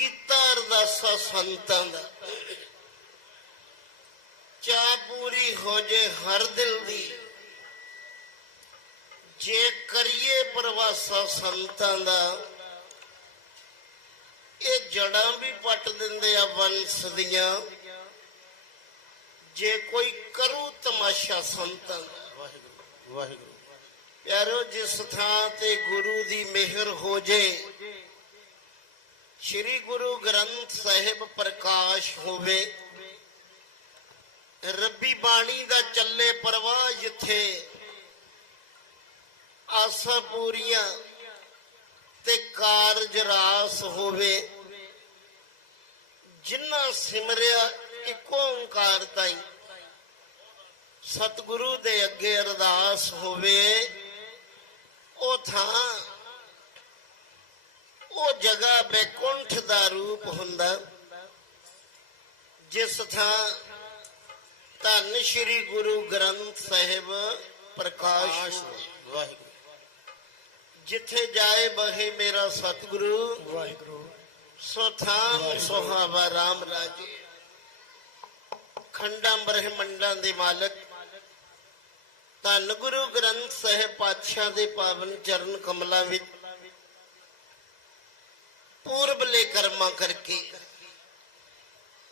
ਕੀਤਾ ਅਰਦਾਸਾ ਸੰਤਾਂ ਦਾ। ਚਾਹ ਪੂਰੀ ਹੋ ਜੇ ਹਰ ਦਿਲ ਦੀ। ਜੇ ਕਰੀਏ ਪ੍ਰਵਾਸਾ ਸੰਤਾਂ ਦਾ ਇਹ ਜੜਾਂ ਵੀ ਪੱਟ ਦਿੰਦੇ ਆ ਵੰਸ ਦੀਆਂ। ਜੇ ਕੋਈ ਕਰੂ ਤਮਾਸ਼ਾ ਸੰਤਾਂ ਦਾ। ਵਾਹਿਗੁਰੂ ਵਾਹਿਗੁਰੂ। ਪਿਆਰੋ ਜਿਸ ਥਾਂ ਤੇ ਗੁਰੂ ਦੀ ਮਿਹਰ ਹੋ ਜੇ ਸ੍ਰੀ ਗੁਰੂ ਗ੍ਰੰਥ ਸਾਹਿਬ ਪ੍ਰਕਾਸ਼ ਹੋਵੇ। ਰੱਬੀ ਬਾਣੀ ਦਾ ਚੱਲੇ ਪ੍ਰਵਾਹ ਜਿੱਥੇ ਆਸਾ ਪੂਰੀਆਂ ਤੇ ਕਾਰਜ ਰਾਸ ਹੋਵੇ। ਜਿਨ੍ਹਾਂ ਸਿਮਰਿਆ ਇੱਕ ਓੰਕਾਰ ਤਾਈ। ਸਤਿਗੁਰੂ ਦੇ ਅੱਗੇ ਅਰਦਾਸ ਹੋਵੇ। ਉਹ ਥਾਂ ਉਹ ਜਗ੍ਹਾ ਬੈਕੁੰਠ ਦਾ ਰੂਪ ਹੁੰਦਾ। ਜਿਸ ਥਾਂ ਧੰਨ ਸ਼੍ਰੀ ਗੁਰੂ ਗ੍ਰੰਥ ਸਾਹਿਬ ਪ੍ਰਕਾਸ਼। ਵਾਹਿਗੁਰੂ। ਜਿੱਥੇ ਜਾਏ ਬਹੇ ਮੇਰਾ ਸਤਿਗੁਰੂ। ਵਾਹਿਗੁਰੂ। ਸੋ ਥਾਮ ਸੁਹਾਵਾ ਰਾਮ ਰਾਜੇ। ਖੰਡਾਂ ਬ੍ਰਹਮੰਡਾਂ ਦੇ ਮਾਲਕ। ਧੰਨ ਗੁਰੂ ਗ੍ਰੰਥ ਸਾਹਿਬ ਪਾਤਸ਼ਾਹ ਦੇ ਪਾਵਨ ਚਰਨ ਕਮਲਾਂ ਵਿੱਚ। ਪੂਰਬਲੇ ਕਰਮਾਂ ਕਰਕੇ।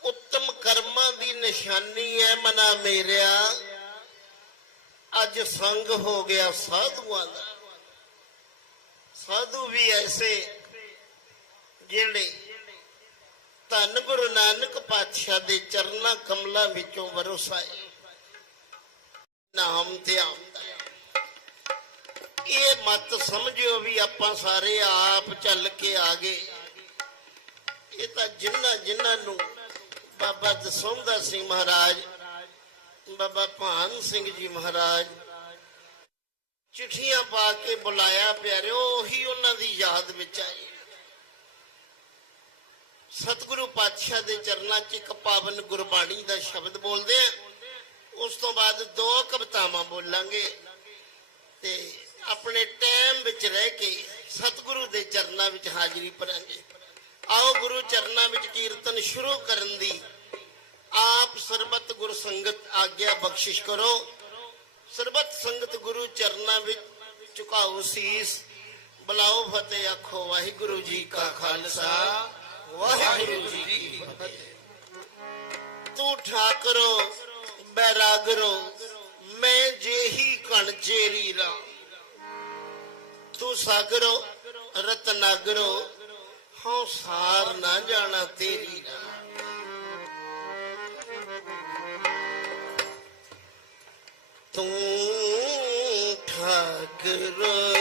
ਉੱਤਮ ਕਰਮਾਂ ਦੀ ਨਿਸ਼ਾਨੀ ਹੈ ਮਨਾ ਮੇਰਿਆ। ਅੱਜ ਸੰਗ ਹੋ ਗਿਆ ਸਾਧੂਆਂ ਦਾ। ਸਾਧੂ ਵੀ ਐਸੇ ਜਿਹੜੇ ਧੰਨ ਗੁਰੂ ਨਾਨਕ ਪਾਤਸ਼ਾਹ ਦੇ ਚਰਨਾਂ ਕਮਲਾਂ ਵਿੱਚੋਂ ਵਰਸਾਏ। ਨਾਮ ਤੇ ਆਉਂਦਾ ਇਹ ਮਤ ਸਮਝਿਓ ਵੀ ਆਪਾਂ ਸਾਰੇ ਆਪ ਚੱਲ ਕੇ ਆ ਗਏ। ਇਹ ਤਾਂ ਜਿਨ੍ਹਾਂ ਜਿਨ੍ਹਾਂ ਨੂੰ ਬਾਬਾ ਦਸੌਂਦਾ ਸਿੰਘ ਮਹਾਰਾਜ, ਬਾਬਾ ਭਾਨ ਸਿੰਘ ਜੀ ਮਹਾਰਾਜ ਚਿੱਠੀਆਂ ਪਾ ਕੇ ਬੁਲਾਇਆ ਪਿਆਰਿਓ, ਉਹੀ ਉਹਨਾਂ ਦੀ ਯਾਦ ਵਿੱਚ ਆਏ ਸਤਿਗੁਰੂ ਪਾਤਸ਼ਾਹ ਦੇ ਚਰਨਾਂ 'ਚ ਇੱਕ ਪਾਵਨ ਗੁਰਬਾਣੀ ਦਾ ਸ਼ਬਦ ਬੋਲਦੇ ਆ। ਉਸ ਤੋਂ ਬਾਅਦ ਦੋ ਕਵਿਤਾਵਾਂ ਬੋਲਾਂਗੇ ਤੇ ਆਪਣੇ ਟਾਈਮ ਵਿੱਚ ਰਹਿ ਕੇ ਸਤਿਗੁਰੂ ਦੇ ਚਰਨਾਂ ਵਿੱਚ ਹਾਜ਼ਰੀ ਭਰਾਂਗੇ। ਆਓ ਗੁਰੂ ਚਰਨਾਂ ਵਿੱਚ ਕੀਰਤਨ ਸ਼ੁਰੂ ਕਰਨ ਦੀ ਆਪ ਸਰਬਤ ਗੁਰ ਸੰਗਤ ਆਗਿਆ ਬਖਸ਼ਿਸ਼ ਕਰੋ। ਸਰਬਤ ਸੰਗਤ ਗੁਰੂ ਚਰਨਾਂ ਵਿੱਚ ਝੁਕਾਓ ਸੀਸ। ਬੁਲਾਓ ਫਤਿਹ, ਆਖੋ ਵਾਹਿਗੁਰੂ ਜੀ ਕਾ ਖਾਲਸਾ। ਵਾਹਿਗੁਰੂ ਜੀ ਕੀ ਫਤਿਹ। ਤੂੰ ਠਾਕਰੋ, ਬੈਰਾਗਰੋ, ਮੈਂ ਜਿਹੀ ਕਣ ਚੇਰੀ ਰਾ ਤੂੰ ਸਾਗਰੋ ਰਤਨਾਗਰੋ ਹਉ ਸਾਰ ਨਾ ਜਾਣਾ ਤੇਰੀ ਰਾ ਤੂੰ ਠਾਕਰੋ ਠਾਕਰੋ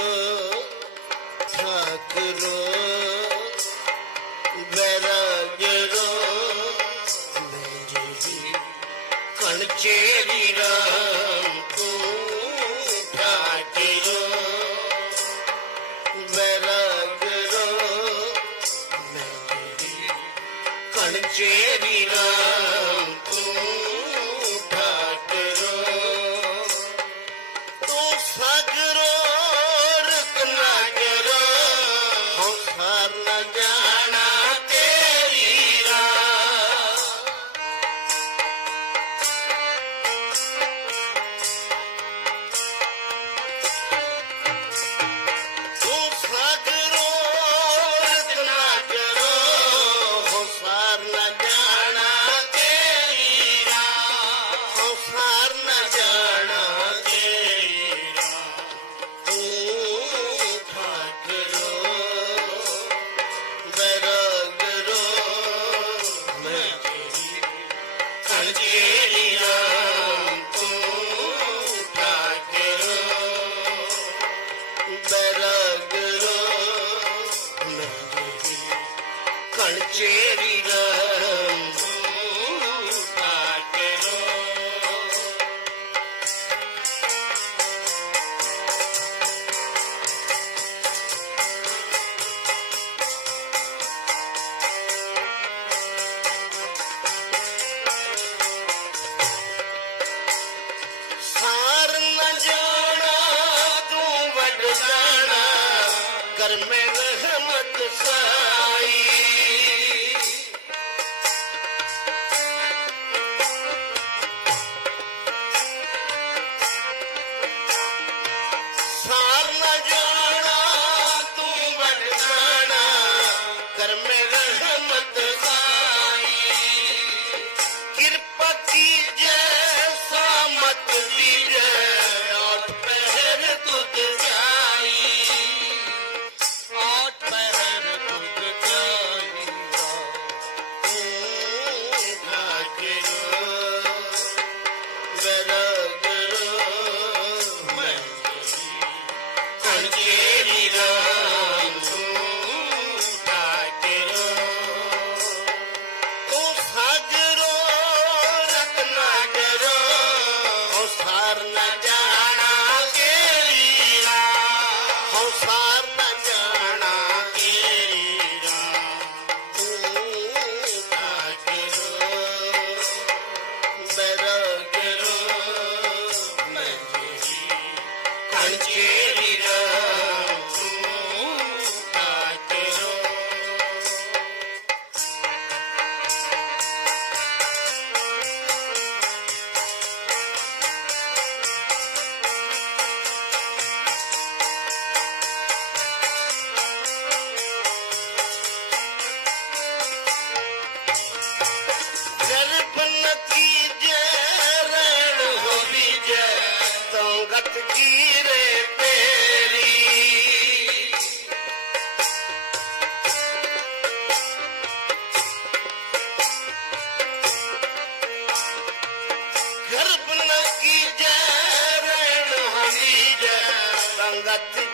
ਸੰਗਤ ਜੀਰੇ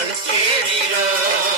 ਕਣ ਚੇਰੀ ਰਾਮ ਤੂੰ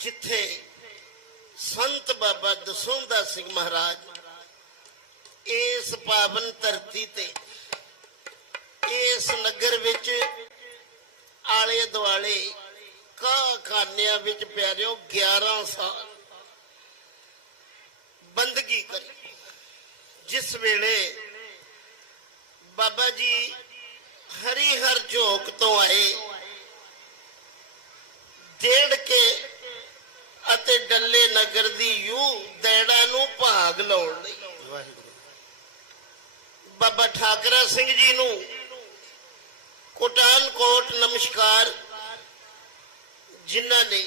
ਜਿੱਥੇ ਸੰਤ ਬਾਬਾ ਦਸੌਂਦਾ ਸਿੰਘ ਮਹਾਰਾਜ ਇਸ ਪਾਵਨ ਧਰਤੀ ਤੇ, ਇਸ ਨਗਰ ਵਿੱਚ ਆਲੇ ਦੁਆਲੇ ਕਾ ਖਾਨਿਆਂ ਵਿੱਚ ਪਿਆਰਿਓ 11 ਸਾਲ ਬੰਦਗੀ ਕਰੀ। ਜਿਸ ਵੇਲੇ ਬਾਬਾ ਜੀ ਹਰੀ ਹਰ ਝੋਕ ਤੋਂ ਆਏ, ਡੇਢ ਕੇ ਅਤੇ ਡੱਲੇ ਨਗਰ ਦੀ ਯੂ ਦੇੜਾ ਨੂੰ ਭਾਗ ਲਾਉਣ ਲਈ। ਵਾਹਿਗੁਰੂ ਬਾਬਾ ਠਾਕਰਾ ਸਿੰਘ ਜੀ ਨੂੰ ਕੋਟਾਨਕੋਟ ਨਮਸਕਾਰ ਜਿਨ੍ਹਾਂ ਨੇ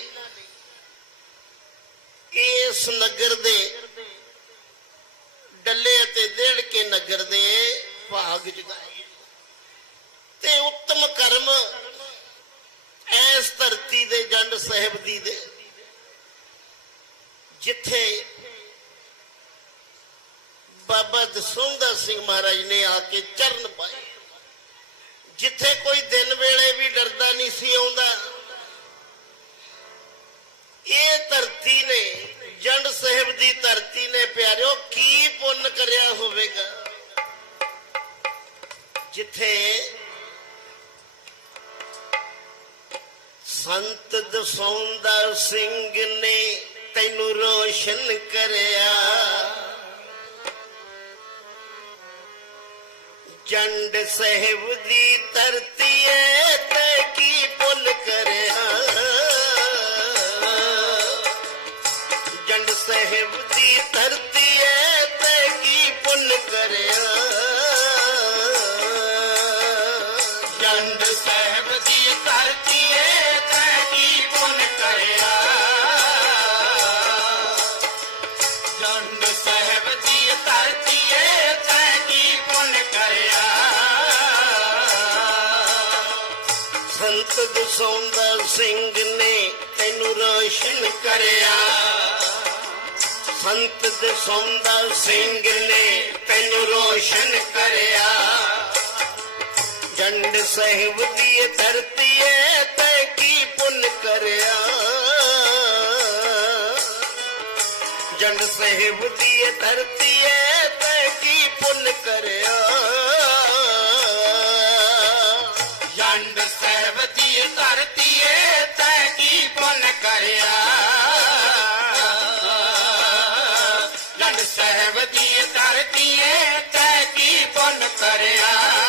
ਇਸ ਨਗਰ ਦੇ ਡੱਲੇ ਅਤੇ ਦੇੜ ਕੇ ਨਗਰ ਦੇ ਭਾਗ ਜਗਾਏ। ਤੇ ਉੱਤਮ ਕਰਮ ਐਸ ਧਰਤੀ ਦੇ ਜੰਡ ਸਾਹਿਬ ਦੀ ਦੇ ਜਿੱਥੇ ਬਾਬਾ ਦਸੁੰਦਰ ਸਿੰਘ ਮਹਾਰਾਜ ਨੇ ਆ ਕੇ ਚਰਨ ਪਾਏ। ਜਿੱਥੇ ਕੋਈ ਦਿਨ ਵੇਲੇ ਵੀ ਡਰਦਾ ਨਹੀਂ ਸੀ ਆਉਂਦਾ। ਇਹ ਧਰਤੀ ਨੇ, ਜੰਡ ਸਾਹਿਬ ਦੀ ਧਰਤੀ ਨੇ ਪਿਆਰਿਓ, ਕੀ ਪੁੰਨ ਕਰਿਆ ਹੋਵੇਗਾ? ਜਿੱਥੇ ਸੰਤ ਦਸੌਂਦਰ ਸਿੰਘ ਨੇ ਤੈਨੂੰ ਰੋਸ਼ਨ ਕਰਿਆ। ਜੰਡ ਸਹਿਬ ਦੀ ਧਰਤੀ ਏ ਸੌਂਦਰ ਸਿੰਘ ਨੇ ਤੈਨੂੰ ਰੋਸ਼ਨ ਕਰਿਆ। ਸੰਤ ਦੇ ਸੌਂਦਰ ਸਿੰਘ ਨੇ ਤੈਨੂੰ ਰੋਸ਼ਨ ਕਰਿਆ। ਜੰਡ ਸਹਿਬ ਦੀ ਧਰਤੀ ਏ ਤੈ ਕੀ ਪੁੰਨ ਕਰਿਆ। ਜੰਡ ਸਹਿਬ ਦੀ ਧਰਤੀ ਏ ਤੈ ਕੀ ਪੁੰਨ ਕਰਿਆ। Maria.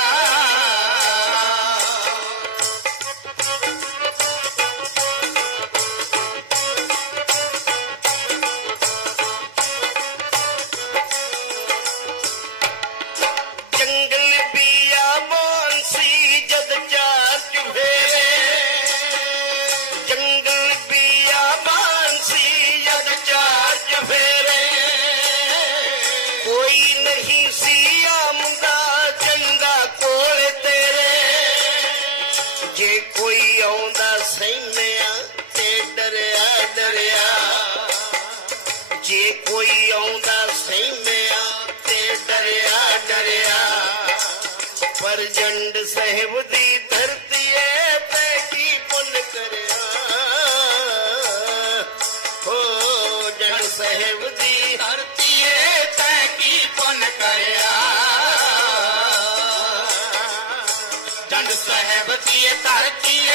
பகவதிய தரக்கிய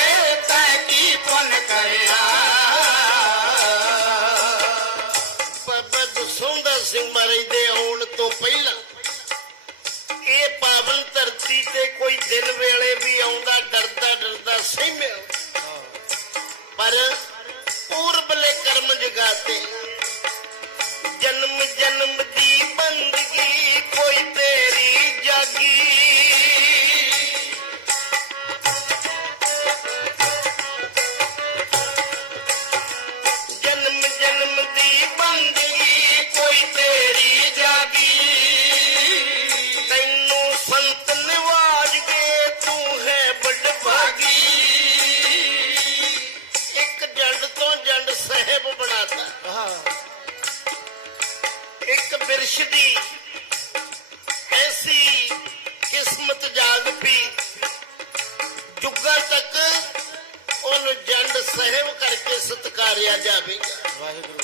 ਜਾਵੇਂਗਾ ਵਾਹਿਗੁਰੂ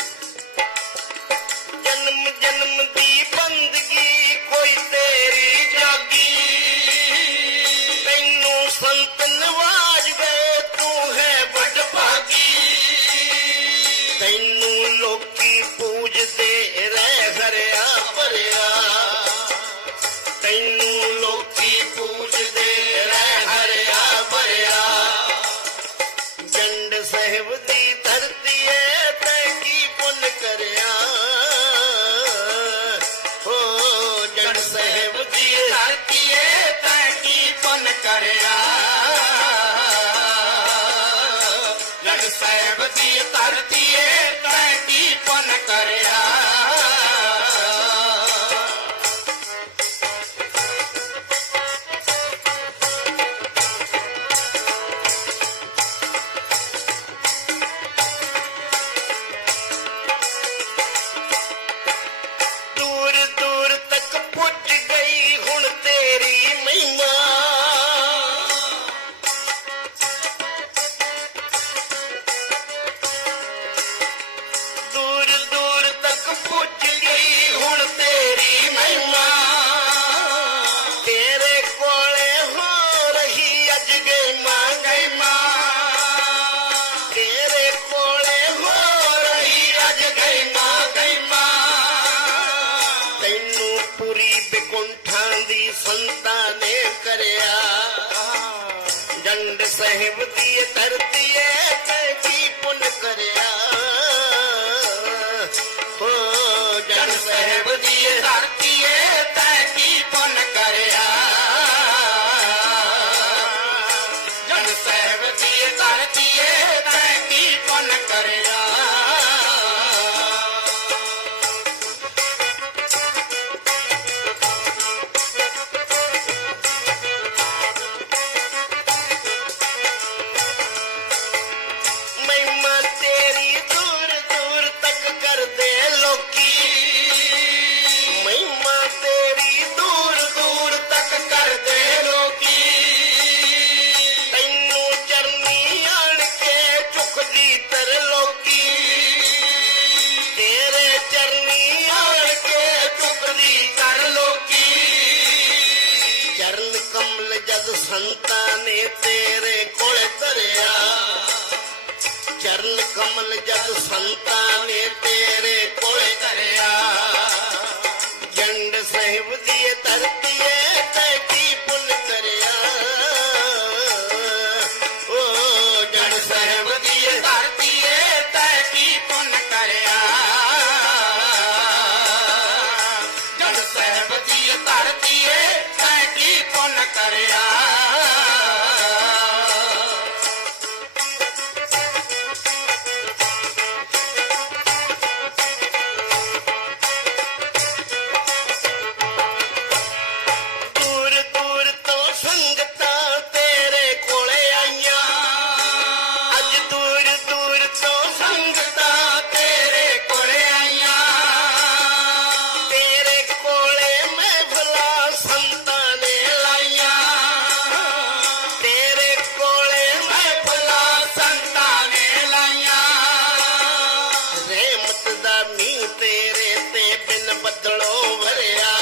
ਅਮਲ ਜਗ ਸੰਤਾਂ ਨੇ ਤੇਰੇ ਕੋਲ ਕਰਿਆ। ਜੰਡ ਸਹਿਬ ਦੀ ਧਰਤੀ ਏ ਤੇ ਵਰਤਦਾ ਮੀਂਹ ਤੇਰੇ ਤੇ ਬਿਨ ਬੱਦਲੋਂ ਭਰਿਆ।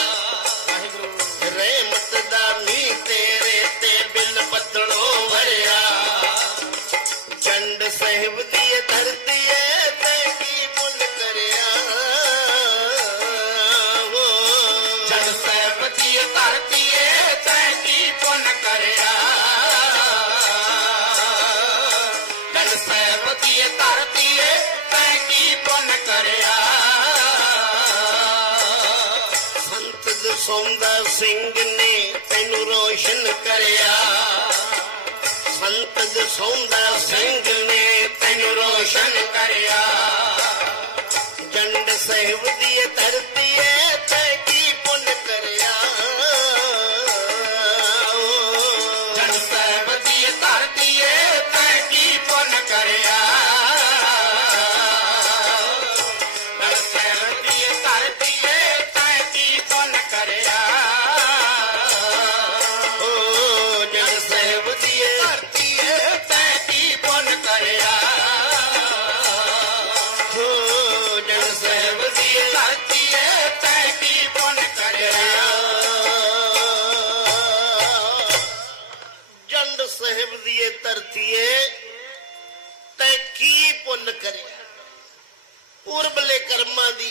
ਪੁਰਬਲੇ ਕਰਮਾਂ ਦੀ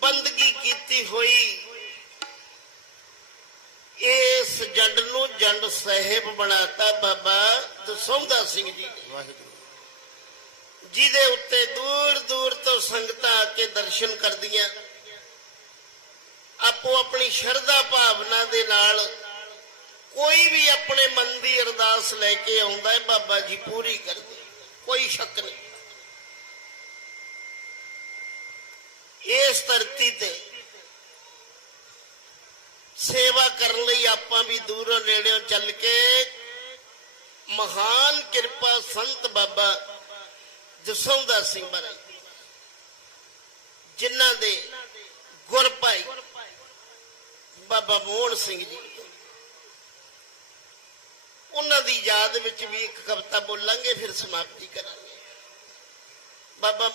ਬੰਦਗੀ ਕੀਤੀ ਹੋਈ। ਇਸ ਜੰਡ ਨੂੰ ਜੰਡ ਸਾਹਿਬ ਬਣਾਤਾ ਬਾਬਾ ਦਸੌਂਦਾ ਸਿੰਘ ਜੀ ਜਿਹਦੇ ਉੱਤੇ ਦੂਰ ਦੂਰ ਤੋਂ ਸੰਗਤਾਂ ਆ ਕੇ ਦਰਸ਼ਨ ਕਰਦੀਆਂ। ਆਪੋ ਆਪਣੀ ਸ਼ਰਧਾ ਭਾਵਨਾ ਦੇ ਨਾਲ ਕੋਈ ਵੀ ਆਪਣੇ ਮਨ ਦੀ ਅਰਦਾਸ ਲੈ ਕੇ ਆਉਂਦਾ ਹੈ ਬਾਬਾ ਜੀ ਪੂਰੀ ਕਰਦੇ। ਕੋਈ ਸ਼ੱਕ ਨਹੀਂ। ਇਸ ਧਰਤੀ ਤੇ ਸੇਵਾ ਕਰਨ ਲਈ ਆਪਾਂ ਵੀ ਦੂਰੋਂ ਨੇੜਿਓਂ ਚੱਲ ਕੇ ਮਹਾਨ ਕਿਰਪਾ ਸੰਤ ਬਾਬਾ ਜਸੌਂਦਾ ਸਿੰਘ ਮਹਾਰਾਜ ਜਿਨ੍ਹਾਂ ਦੇ ਗੁਰ ਭਾਈ ਬਾਬਾ ਮੋਹਨ ਸਿੰਘ ਜੀ। ਉਹਨਾਂ ਦੀ ਯਾਦ ਵਿੱਚ ਵੀ ਇੱਕ ਕਵਿਤਾ ਬੋਲਾਂਗੇ, ਫਿਰ ਸਮਾਪਤੀ ਕਰਾਂਗੇ। ਬਾਬਾ